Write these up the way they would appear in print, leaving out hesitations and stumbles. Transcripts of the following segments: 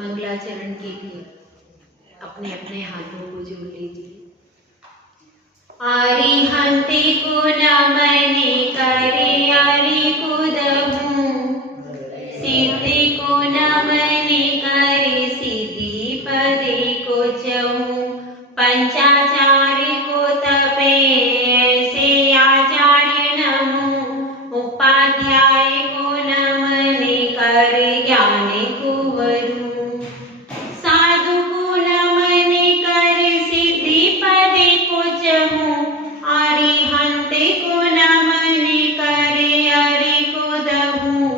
मंगलाचरण के लिए अपने अपने हाथों को जोड़ लीजिए। आरिहंते को नमने करे आरिकुदहु, सिद्धि को नमने करे सिद्धि पदे को चहु, पंचाचार्य को तपे ऐसे आचार्य नमु, उपाध्याय को नमने करे ज्ञान कुंवरू, साधु को नमने करे सिद्धि पदे को चहु, आरिहंते को नमने करे आरिकुदहु,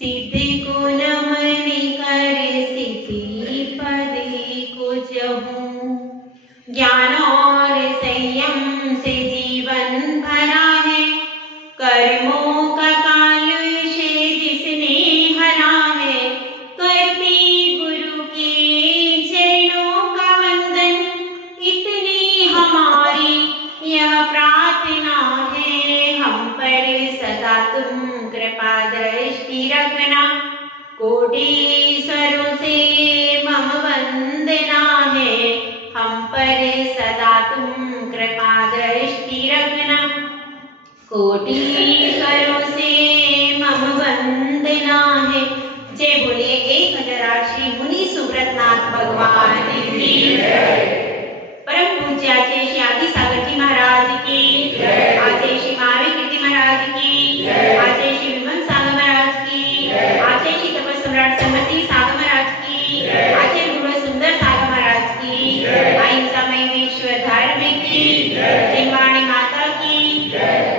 सिद्धि को नमने करे सिद्धि पदे को चहु। ज्ञान और संयम से जीवन भरा है, कर्मों का कालुष्य जिसने हरा है, करते गुरु के चरणों का वंदन, इतनी हमारी यह प्रार्थना है, हम पर सदा तुम कृपा दृष्टि रखना, कोटीश्वरों से मम वंदना है, हम पर सदा तुम कृपा दृष्टि रखना, कोटीश्वरों से मम वंदना है। जय बोलिए 1000 श्री मुनि सुब्रतनाथ भगवान की जय। परम पूज्य आचार्य श्री आदि सागर जी महाराज की जय। आचार्य श्री महावीर कीर्ति महाराज की जय। आचार्य श्री विमल सागर महाराज की जय। आचार्य श्री तप सम्राट सम्मति सागर महाराज की जय। आचार्य गुरु सुंदर सागर महाराज की जय। अहिंसा में ईश्वर धर्म की जय। जिनवाणी माता की जय।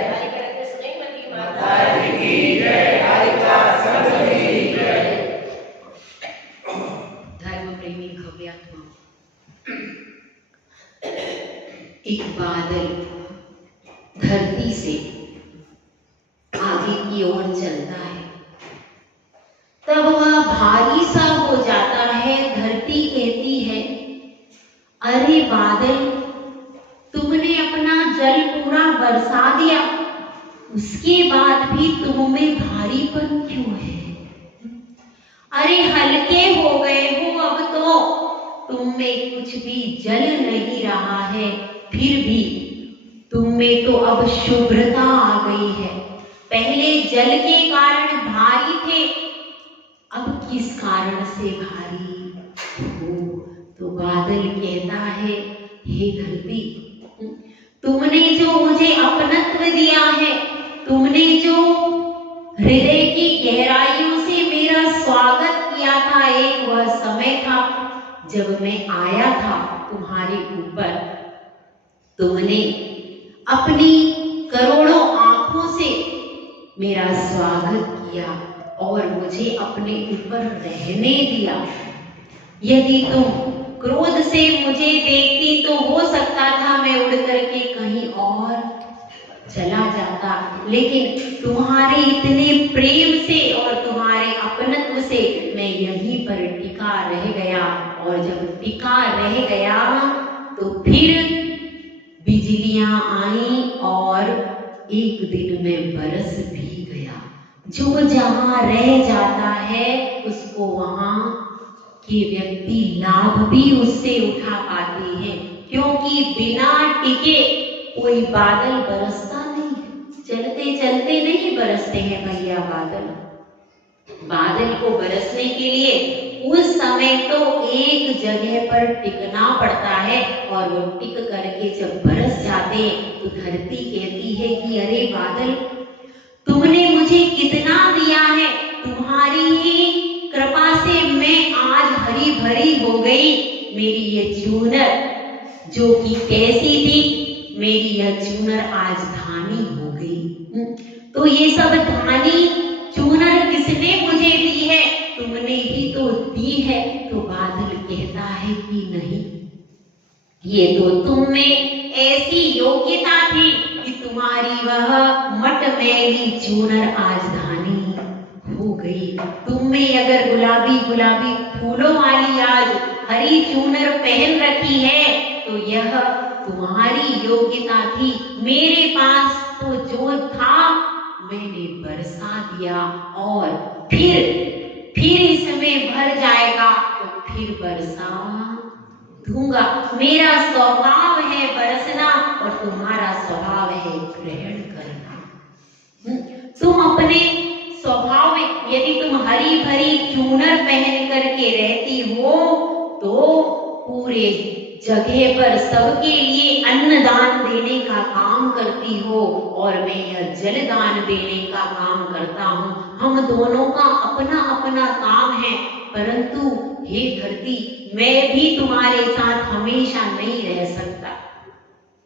धर्म प्रेमी भव्यात्मा, एक बादल धरती से आगे की ओर चलता है, तब वह भारी सा हो जाता है। धरती कहती है, अरे बादल, तुमने अपना जल पूरा बरसा दिया, उसके बाद भी तुम में भारीपन क्यों है? अरे हल्के हो गए हो, अब तो तुम में कुछ भी जल नहीं रहा है, फिर भी तुम में तो अब शुभ्रता आ गई है। पहले जल के कारण भारी थे, अब किस कारण से भारी हो? तो बादल कहता है, हे धरती, तुमने जो मुझे अपनत्व दिया है, तुमने जो हृदय की गहराइयों से मेरा स्वागत किया था, एक वह समय था जब मैं आया था तुम्हारे ऊपर, तुमने अपनी करोड़ों आंखों से मेरा स्वागत किया और मुझे अपने ऊपर रहने दिया। यदि तुम क्रोध से मुझे देखती तो हो सकता था मैं उड़ करके कहीं और चला जाता, लेकिन तुम्हारे इतने प्रेम से और तुम्हारे अपनत्व से मैं यहीं पर टिका रह गया, और जब टिका रह गया तो फिर बिजलियां आई और एक दिन में बरस भी गया। जो जहां रह जाता है उसको वहां के व्यक्ति लाभ भी उससे उठा पाते हैं, क्योंकि बिना टिके कोई बादल बरसता नहीं है। चलते चलते नहीं बरसते हैं भैया बादल। बादल को बरसने के लिए उस समय तो एक जगह पर टिकना पड़ता है, और वो टिक करके जब बरस जाते तो धरती कहती है कि अरे बादल, तुमने मुझे कितना दिया है, तुम्हारी ही कृपा से मैं आज हरी भरी हो गई। मेरी ये चूनर जो कि कैसी थी, मेरी यह चूनर आज धानी हो गई। तो ये सब धानी चूनर किसने मुझे दी है? तुमने ही तो दी है। तो बादल कहता है कि नहीं, ये तो तुम में ऐसी योग्यता थी कि तुम्हारी वह मटमैली चूनर आज धानी हो गई। तुम में अगर गुलाबी गुलाबी फूलों वाली आज हरी चूनर पहन रखी है तो यह तुम्हारी योग्यता थी। मेरे पास तो जो था मैंने बरसा दिया, और फिर इसमें भर जाएगा फिर बरसा दूंगा। मेरा स्वभाव है बरसना और तुम्हारा स्वभाव है ग्रहण करना। तुम अपने स्वभाव में यदि तुम हरी भरी चूनर पहन करके रहती हो तो पूरे जगह पर सबके लिए अन्नदान देने का काम करती हो और मैं यह जलदान देने का काम करता हूँ। हम दोनों का अपना अपना काम है, परंतु हे धरती, मैं भी तुम्हारे साथ हमेशा नहीं रह सकता।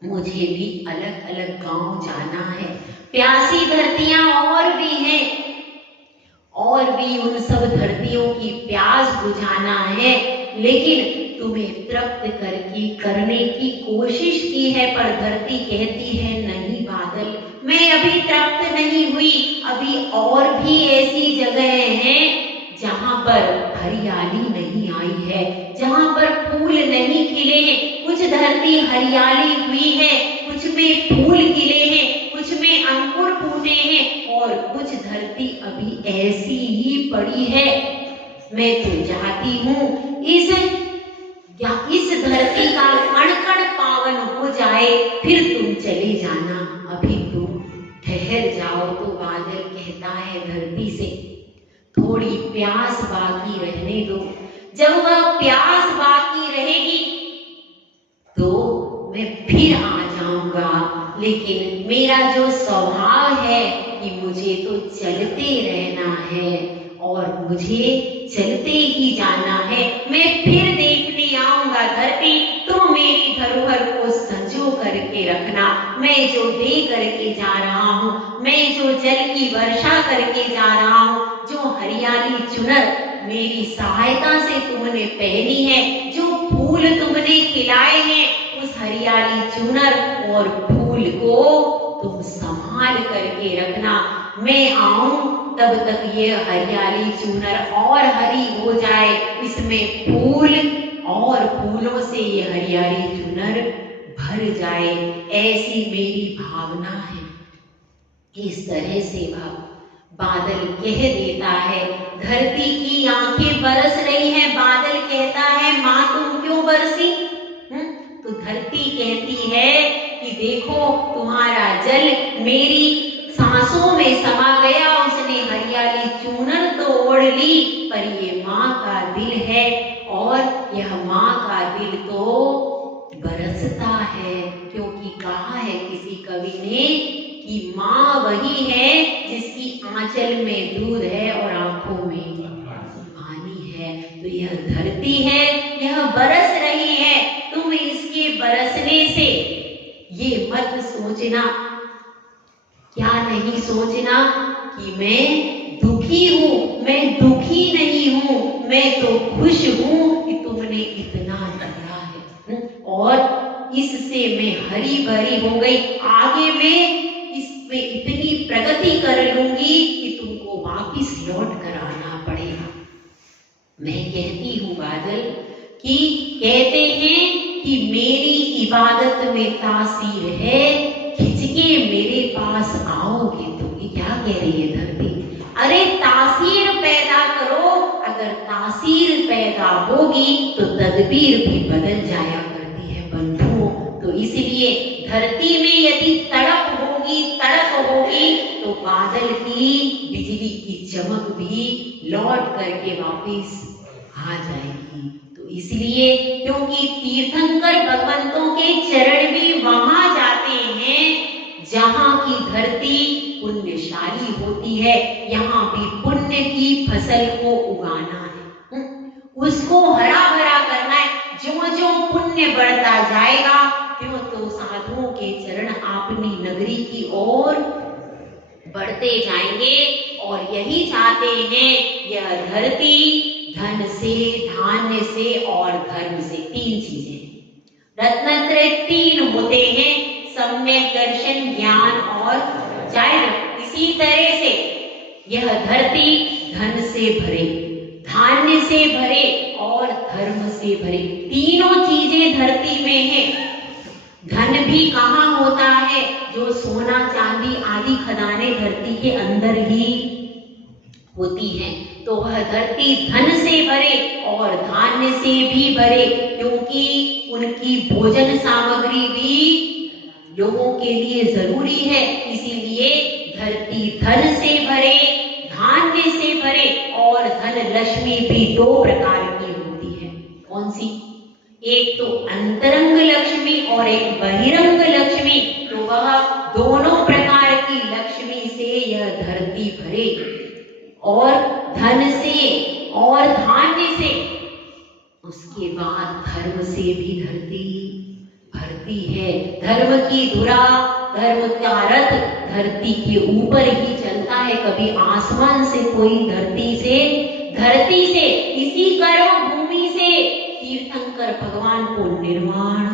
मुझे भी अलग अलग गांव जाना है। प्यासी धरतियां और भी हैं, और भी उन सब धरतियों की प्यास बुझाना है, लेकिन तुम्हें तृप्त करने की कोशिश की है, पर धरती कहती है नहीं बादल, मैं अभी तृप्त नहीं हुई। अभी और भी ऐसी जगह हैं जहां पर हरियाली नहीं आई है, जहां पर फूल नहीं खिले हैं। कुछ धरती हरियाली हुई है, कुछ में फूल खिले हैं, कुछ में अंकुर फूटे हैं, और कुछ धरती अभी ऐसी ही पड़ी है। मैं तो चाहती हूँ इस धरती का कण कण पावन हो जाए, फिर तुम चले जाना। अभी तुम ठहर जाओ। तो बादल कहता है धरती से, थोड़ी प्यास बाकी रहने दो। जब वह प्यास बाकी रहेगी तो मैं फिर आ जाऊंगा, लेकिन मेरा जो स्वभाव है कि मुझे तो चलते रहना है और मुझे चलते ही जाना है। मैं फिर देखने आऊंगा धरती, तुम मेरी धरोहर को संजो करके रखना। मैं जो दे करके जा रहा हूँ, मैं जो जल की वर्षा करके जा रहा हूँ, जो हरियाली चुनर मेरी सहायता से तुमने पहनी है, जो फूल तुमने खिलाए हैं, उस हरियाली चुनर और फूल को तुम संभाल करके रखना। मैं आऊं तब तक ये हरियाली चुनर और हरी हो जाए, इसमें फूल और फूलों से ये हरियाली चुनर भर जाए। ऐसी मेरी भावना है। इस तरह से बादल कह देता है। धरती की आंखें बरस रही हैं। बादल कहता है माँ तुम क्यों बरसी? तो धरती कहती है कि देखो तुम्हारा जल मेरी सांसों में समा गया, उसने हरियाली चूनर तो ओढ़ ली, पर ये माँ का दिल है और यह माँ का दिल तो बरसता है। क्योंकि कहा है किसी कवि ने कि माँ वही है जिसकी आंचल में दूध है और आंखों में पानी है। तो यह धरती है, यह बरस रही है। तुम इसके बरसने से ये मत सोचना, क्या नहीं सोचना कि मैं दुखी हूँ। मैं दुखी नहीं हूँ, मैं तो खुश हूँ कि तुमने इतना दिया है और इससे मैं हरी भरी हो गई। आगे मैं इसमें इतनी प्रगति कर लूंगी कि तुमको वापिस लौट कर आना पड़ेगा। मैं कहती हूँ बादल कि कहते हैं कि मेरी इबादत में तासीर है, खिंच के मेरे पास आओगे तो। क्या कह रही है धरती? अरे तासीर पैदा करो, अगर तासीर पैदा होगी तो तदबीर भी बदल जाया करती है बंधुओं। तो इसलिए धरती में यदि तड़प होगी, तड़प होगी, तो बादल की बिजली की चमक भी लौट करके वापिस आ जाएगी। तो इसलिए क्योंकि तीर्थंकर भगवंतों के चरण भी वहां जाते हैं जहां की धरती पुण्यशाली होती है, यहाँ भी पुण्य की फसल को उगाना है, उसको हरा भरा करना है। जो जो पुण्य बढ़ता जाएगा क्यों तो साधुओं के चरण अपनी नगरी की ओर बढ़ते जाएंगे। और यही चाहते हैं यह धरती धन से, धान्य से और धर्म से, तीन चीजें रत्नत्रय तीन होते हैं, सम्यक दर्शन, ज्ञान और जागरण। इसी तरह से यह धरती धन से भरे, धान्य से भरे और धर्म से भरे, तीनों चीजें धरती में है। धन भी कहाँ होता है? जो सोना चांदी आदि खदानें धरती के अंदर ही होती हैं। तो वह धरती धन से भरे और धान्य से भी भरे, क्योंकि उनकी भोजन सामग्री भी लोगों के लिए जरूरी है। इसीलिए धरती धन से भरे, धान्य से भरे, और धन लक्ष्मी भी दो प्रकार की होती है। कौन सी? एक तो अंतरंग लक्ष्मी और एक बहिरंग लक्ष्मी। तो वह दोनों प्रकार की लक्ष्मी से यह धरती भरे, और धन से और धान्य से। उसके बाद धर्म से भी धरती भरती है। धर्म की धुरा, धर्म का रथ धरती के ऊपर ही चलता है, कभी आसमान से कोई धरती से इसी कर्म भूमि से तीर्थंकर भगवान को निर्माण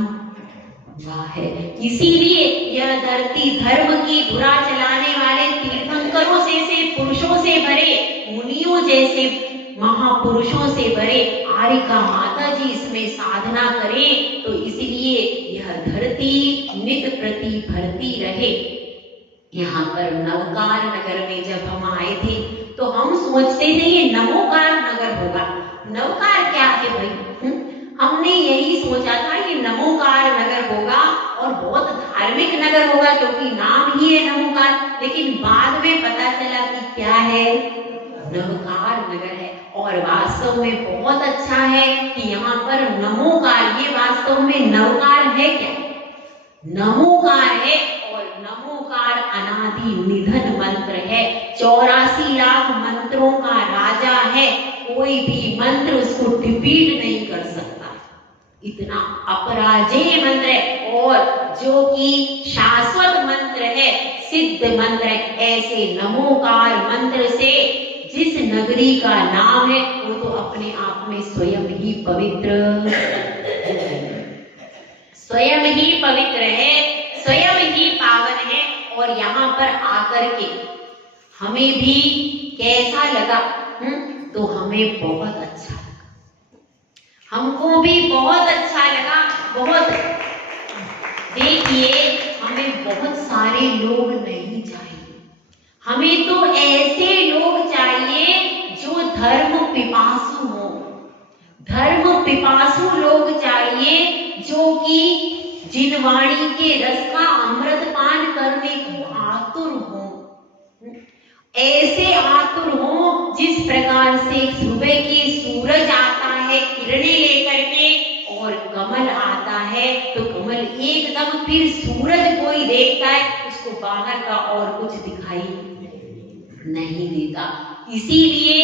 हुआ है। इसीलिए यह धरती धर्म की धुरा चलाने वाले तीर्थंकरों से पुरुषों से भरे, मुनियों जैसे महापुरुषों से भरे, आरिका माता जी इसमें साधना करें, तो इसलिए यह धरती नित प्रति भरती रहे। यहाँ पर नवकार नगर में जब हम आए थे तो हम सोचते थे ये नमोकार नगर होगा। नवकार क्या है भाई? हमने यही सोचा था ये नमोकार नगर होगा और बहुत धार्मिक नगर होगा, क्योंकि नाम ही है नमोकार। लेकिन बाद में पता चला कि क्या है, नवकार नगर है। और वास्तव में बहुत अच्छा है कि यहाँ पर नमोकार, ये वास्तव में नवकार है क्या? नमोकार है, और नमोकार अनादि निधन मंत्र है। 84 लाख मंत्रों का राजा है, कोई भी मंत्र उसको डिफीट नहीं कर सकता, इतना अपराजेय मंत्र है। और जो कि शाश्वत मंत्र है, सिद्ध मंत्र है, ऐसे नमोकार मंत्र से जिस नगरी का नाम है वो तो अपने आप में स्वयं ही पवित्र है, स्वयं ही पावन है। और यहाँ पर आकर के हमें भी कैसा लगा? तो हमें बहुत अच्छा लगा, हमको भी बहुत अच्छा लगा। बहुत देखिए, हमें बहुत सारे लोग नहीं चाहिए, हमें तो ऐसे लोग चाहिए जो धर्म पिपासु हो। धर्म पिपासु लोग चाहिए जो कि जिनवाणी के रस का अमृत पान करने को आतुर हो। ऐसे आतुर हो जिस प्रकार से सुबह के सूरज आता है किरणें लेकर के, और कमल आता है तो कमल एकदम, फिर सूरज कोई देखता है उसको बाहर का और कुछ दिखाई नहीं देता। इसीलिए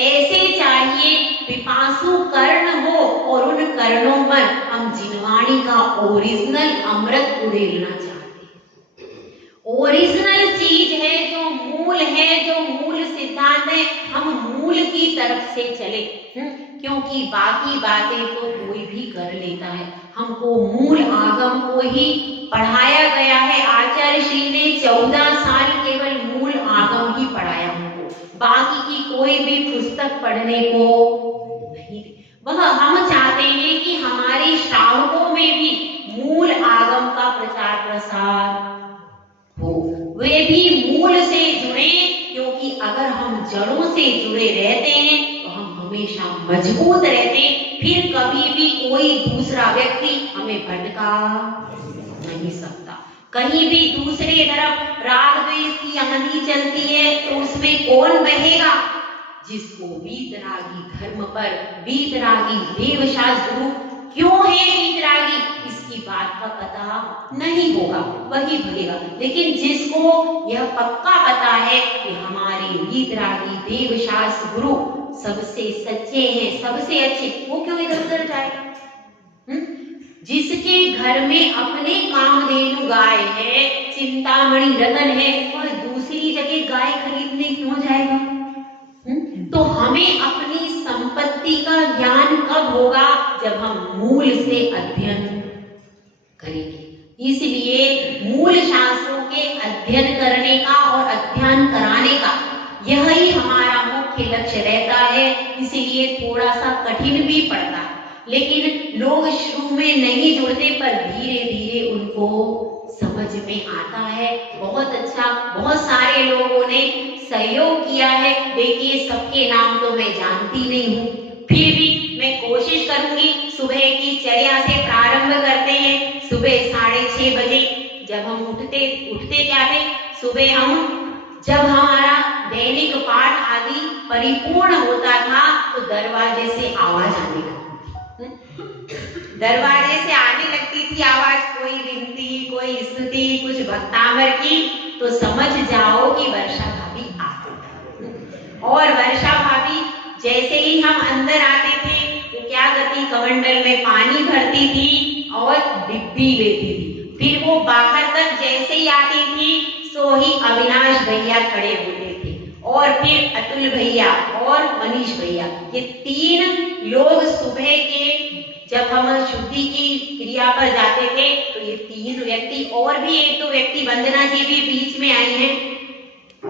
ऐसे चाहिए पिपासु कर्ण हो, और उन कर्णों पर हम जिनवाणी का ओरिजिनल अमृत उड़ेलना चाहते हैं। ओरिजिनल चीज है, जो मूल है, जो मूल सिद्धांत है, हम मूल की तरफ से चले। क्योंकि बाकी बातें तो कोई भी कर लेता है, हमको मूल आगम को ही पढ़ाया गया है। आचार्य श्री ने 14 साल केवल मूल आगम ही पढ़ाया हमको, बाकी की कोई भी पुस्तक पढ़ने को नहीं। वह हम चाहते हैं कि हमारे श्रावकों में भी मूल आगम का प्रचार प्रसार हो, वे भी मूल से जुड़े। क्योंकि अगर हम जड़ों से जुड़े रहते हैं तो हम हमेशा मजबूत रहते हैं, फिर कभी भी कोई दूसरा व्यक्ति हमें भटका नहीं सकता। कहीं भी दूसरे तरफ राग द्वेष की आंधी चलती है तो उसमें कौन बहेगा? जिसको वीतरागी धर्म पर, वीतरागी देवशास्त्र क्यों है वीतरागी, इसकी बात का पता नहीं होगा, वही भगेगा। लेकिन जिसको यह पक्का पता है कि हमारे वीतरागी देवशास्त्र गुरु सबसे सच्चे हैं, सबसे अच्छे, वो क्यों इधर उधर जाएगा? जिसके घर में अपने कामधेनु गाय है, चिंतामणि रतन है, वह दूसरी जगह गाय खरीदने क्यों जाएगा? तो हमें अपनी संपत्ति का ज्ञान कब होगा? जब हम मूल से अध्ययन करेंगे। इसलिए मूल शास्त्रों के अध्ययन करने का और अध्ययन कराने का यही हमारा मुख्य लक्ष्य रहता है। इसलिए थोड़ा सा कठिन भी पड़ता है, लेकिन लोग शुरू में नहीं जुड़ते, पर धीरे धीरे उनको समझ में आता है। बहुत अच्छा, बहुत सारे लोगों ने सहयोग किया है। देखिए, सबके नाम तो मैं जानती नहीं हूँ, फिर भी मैं कोशिश करूंगी। सुबह की चर्या से प्रारंभ करते हैं। सुबह 6:30 बजे जब हम उठते क्या थे? सुबह जब हमारा दैनिक पाठ आदि परिपूर्ण होता था तो दरवाजे से आवाज आने लगती थी। दरवाजे से आने लगती थी आवाज, कोई विनती, कोई स्तुति, कुछ भक्तामर की, तो समझ जाओ कि वर्षा भाभी आती। और वर्षा भाभी जैसे ही हम अंदर आते थे तो क्या करती? कमंडल में पानी भरती थी और डिब्बी लेती थी। फिर वो बाहर तक जैसे ही आती थी सो ही अविनाश भैया खड़े होते थे और फिर अतुल भैया और मनीष भैया, ये 3 लोग सुबह के जब हम शुद्धि की क्रिया पर जाते थे तो ये 3 व्यक्ति, और भी 1-2 व्यक्ति, वंदना जी भी बीच में आई हैं,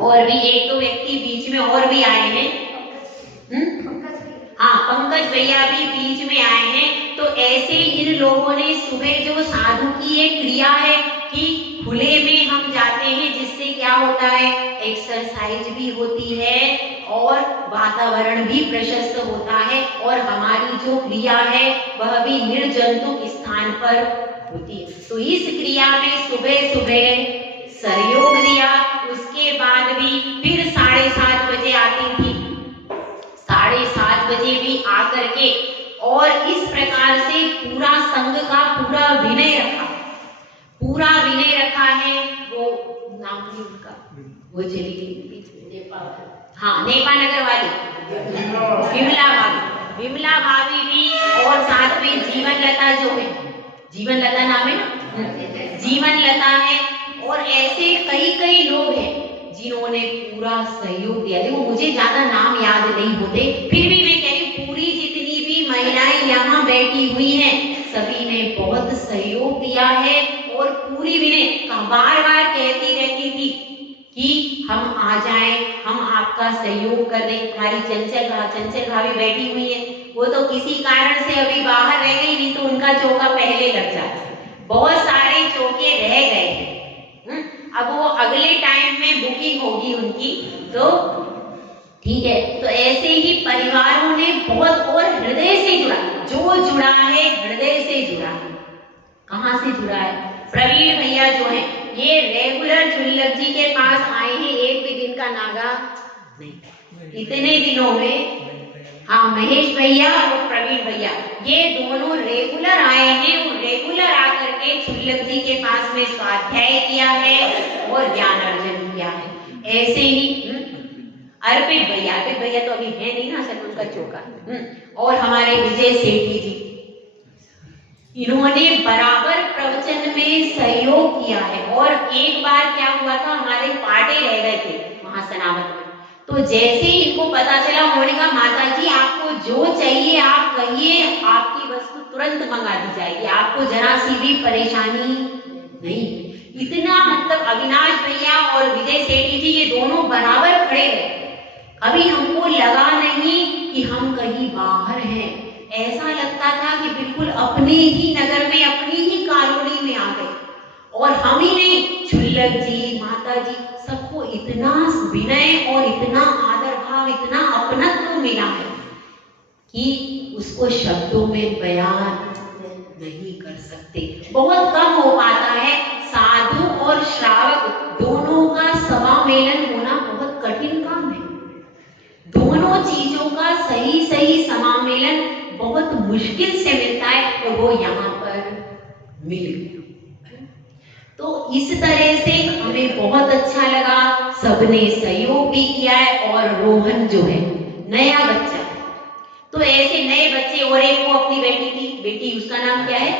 और भी 1-2 व्यक्ति बीच में और भी आए हैं। हाँ, पंकज भैया भी बीच में आए हैं। तो ऐसे इन लोगों ने सुबह जो साधु की एक क्रिया है कि खुले में हम जाते हैं, जिससे क्या होता है? एक्सरसाइज भी होती है और वातावरण भी प्रशस्त होता है, और हमारी जो क्रिया है वह भी निर्जंतुक स्थान पर होती है। तो इस क्रिया में सुबह सुबह सहयोग दिया। उसके बाद भी फिर 7:30 बजे आती थी, 7:30 बजे भी आकर के, और इस प्रकार से पूरा संघ का पूरा विनय रखा है। वो नाम भी उनका, वो चली गई, हाँ, नेपा नगर वाली विमला भाभी भी, और साथ में जीवन लता जो है, जीवन लता नाम है ना, जीवन लता है, और ऐसे कई लोग हैं जिन्होंने पूरा सहयोग दिया। देखो मुझे ज्यादा नाम याद नहीं होते, फिर भी मैं कह रही हूँ पूरी जितनी भी महिलाएं यहाँ बैठी हुई हैं सभी ने बहुत सहयोग दिया है। और पूरी विनय बार-बार कहती रहती थी कि हम आ जाएं, हम आपका सहयोग कर दें। हमारी चंचल भाभी बैठी हुई है, वो तो किसी कारण से अभी बाहर रह गई, नहीं तो उनका चौका पहले लग जाता। बहुत सारे चौके रह गए, अब वो अगले टाइम में बुकिंग होगी उनकी, तो ठीक है। तो ऐसे ही परिवारों ने बहुत, और हृदय से जुड़ा, जो जुड़ा है हृदय से जुड़ा है। कहाँ से जुड़ा है? प्रवीण भैया जो है ये रेगुलर झुल्लक जी के पास आए हैं, एक भी दिन का नागा नहीं, इतने दिनों में। हाँ, महेश भैया और प्रवीण भैया ये दोनों रेगुलर आए हैं, और रेगुलर आकर के झुल्लक जी के पास में स्वाध्याय किया है और ज्ञान अर्जन किया है। ऐसे ही अर्पित भैया तो अभी है नहीं ना, असल उनका चौका, और हमारे विजय सेठी जी, इन्होंने बराबर प्रवचन में सहयोग किया है। और एक बार क्या हुआ था, हमारे पाटे रह गए थे वहां सनावत में, तो जैसे ही इनको पता चला, उन्होंने कहा माता जी आपको जो चाहिए आप कहिए, आपकी वस्तु तुरंत मंगा दी जाएगी, आपको जरा सी भी परेशानी नहीं। इतना मतलब अविनाश भैया और विजय सेठी जी ये दोनों बराबर खड़े रहे। अभी हमको लगा नहीं कि हम कहीं बाहर हैं, ऐसा लगता था कि बिल्कुल अपने ही नगर में, अपनी ही कॉलोनी में आ गए। और हम ही नहीं, झुल्लक जी, माता जी, सबको इतना विनय और इतना आदर भाव, इतना अपनत्व मिला है कि उसको शब्दों में बयान नहीं कर सकते। बहुत कम हो पाता है। साधु और श्रावक दोनों का समामेलन होना बहुत कठिन काम है। दोनों चीजों का सही समामेलन बहुत मुश्किल से मिलता है, और वो यहाँ पर मिल गया। तो इस तरह से हमें बहुत अच्छा लगा, सबने सहयोग भी किया है। और रोहन जो है नया बच्चा, तो ऐसे नए बच्चे, और एक वो अपनी बेटी उसका नाम क्या है?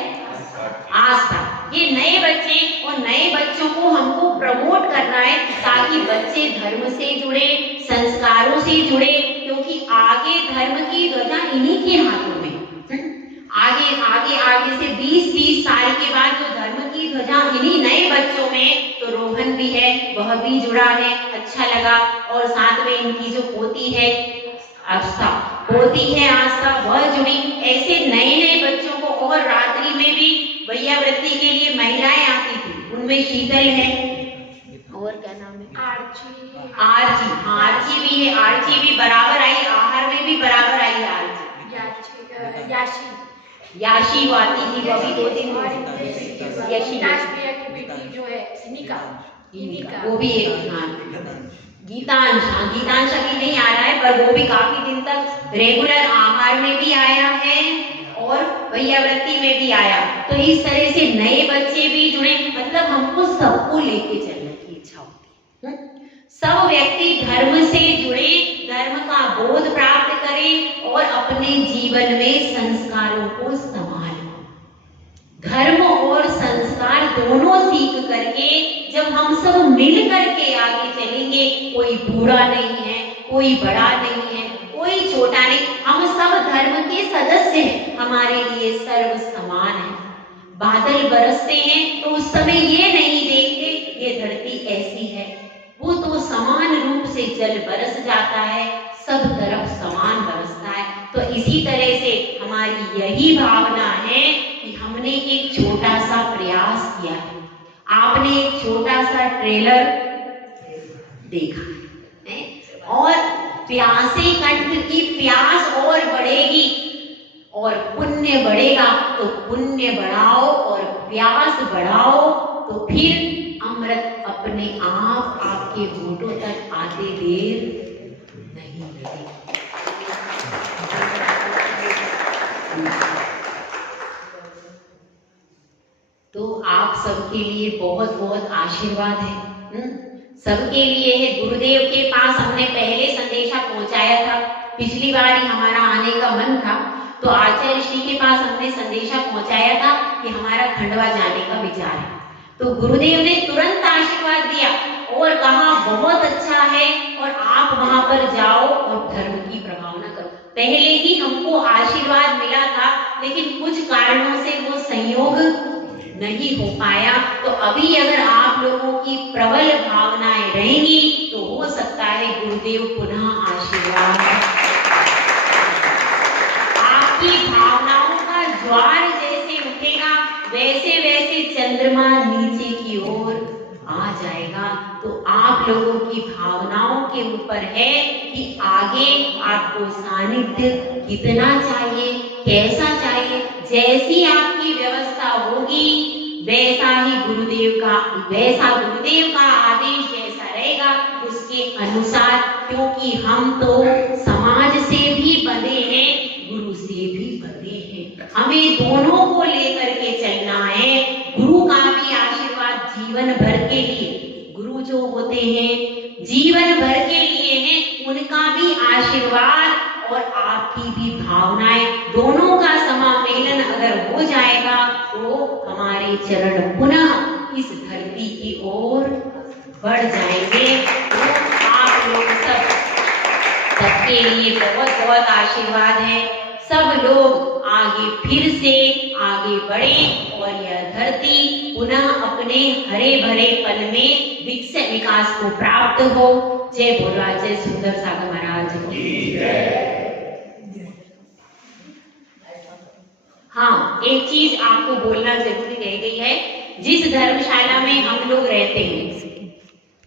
आस्था। ये नए बच्चे और नए बच्चों को हमको प्रमोट करना है ताकि बच्चे धर्म से जुड़े, संस्कारों से जुड़े, क्योंकि आगे धर्म की ध्वजा इन्हीं के हाथों में। आगे से 20-30 साल के बाद जो धर्म की ध्वजा इन्हीं नए बच्चों में, तो रोहन भी है, वह भी जुड़ा है, अच्छा लगा। और साथ में इनकी जो पोती है आस्था, वह जुड़ी। ऐसे नए बच्चों को, और रात्रि में भी भैया वृत्ति के लिए महिलाएं आती थी, उनमें शीतल है, और क्या नाम है? आरची भी है। आरची भी बराबर आई, आहार में भी बराबर आई है। याशी वो आती थी, वो अभी 2 दिन यशी की बेटी जो है इनिका, वो भी एक, हाँ गीतांश, हाँ गीतांश अभी नहीं आ रहा है, पर वो भी काफी दिन तक रेगुलर आहार में भी आया है और वैयावृत्ति में भी आया। तो इस तरह से नए बच्चे भी जुड़े, मतलब हमको सबको लेके चलने की इच्छा होती है। सब व्यक्ति धर्म से जुड़े, धर्म का बोध प्राप्त करें और अपने जीवन में संस्कारों को संभालें। धर्म और संस्कार दोनों सीख करके जब हम सब मिल करके आगे चलेंगे, कोई बूढ़ा नहीं है, कोई बड़ा नहीं है, कोई छोटा नहीं, हम सब धर्म के सदस्य हैं, हमारे लिए सर्व समान है। बादल बरसते हैं तो उस समय ये नहीं देखते ये धरती ऐसी है, वो तो समान रूप से जल बरस जाता है, सब तरफ समान बरसता है। तो इसी तरह से हमारी यही भावना है कि हमने एक छोटा सा प्रयास किया है। आपने एक छोटा सा ट्रेलर देखा है और प्यासे कंठ की प्यास और बढ़ेगी और पुण्य बढ़ेगा, तो पुण्य बढ़ाओ और प्यास बढ़ाओ, तो फिर अमृत अपने आप आपके होठों तक आते देर नहीं लगेगी। तो आप सबके लिए बहुत बहुत आशीर्वाद है, सबके लिए है। गुरुदेव के पास हमने पहले संदेशा पहुंचाया था, पिछली बार ही हमारा आने का मन था, तो आचार्य श्री के पास हमने संदेशा पहुंचाया था कि हमारा खंडवा जाने का विचार है। तो गुरुदेव ने तुरंत आशीर्वाद दिया और कहा बहुत अच्छा है और आप वहां पर जाओ और धर्म की प्रभावना करो। पहले ही हमको आशीर्वाद मिला था, लेकिन कुछ कारणों से वो संयोग नहीं हो पाया। तो अभी अगर आप लोगों की प्रबल भावनाएं रहेंगी तो हो सकता है गुरुदेव पुनः आशीर्वाद, आपकी भावनाओं का ज्वार जैसे उठेगा वैसे वैसे चंद्रमा नीचे की ओर आ जाएगा। तो आप लोगों की भावनाओं के ऊपर है कि आगे आपको सानिध्य कितना चाहिए, कैसा चाहिए। जैसी आपकी व्यवस्था होगी वैसा गुरुदेव का आदेश जैसा रहेगा उसके अनुसार, क्योंकि हम तो समाज से भी बंधे हैं, गुरु से भी बंधे हैं। हमें दोनों को लेकर के चलना है। गुरु का भी आशीर्वाद जीवन भर के लिए, गुरु जो होते हैं जीवन भर के लिए हैं, उनका भी आशीर्वाद और आपकी भी भावनाएं, दोनों का समामेलन अगर हो जाएगा तो हमारे चरण पुनः इस धरती की ओर बढ़ जाएंगे। तो आप लोग सबके लिए बहुत बहुत आशीर्वाद है। सब लोग आगे फिर से आगे बढ़े और यह धरती पुनः अपने हरे भरे पन में विकसित विकास को प्राप्त हो। जय बोला, जय सुंदर सागर महाराज की जय। हाँ, एक चीज आपको बोलना जरूरी रह गई है। जिस धर्मशाला में हम लोग रहते हैं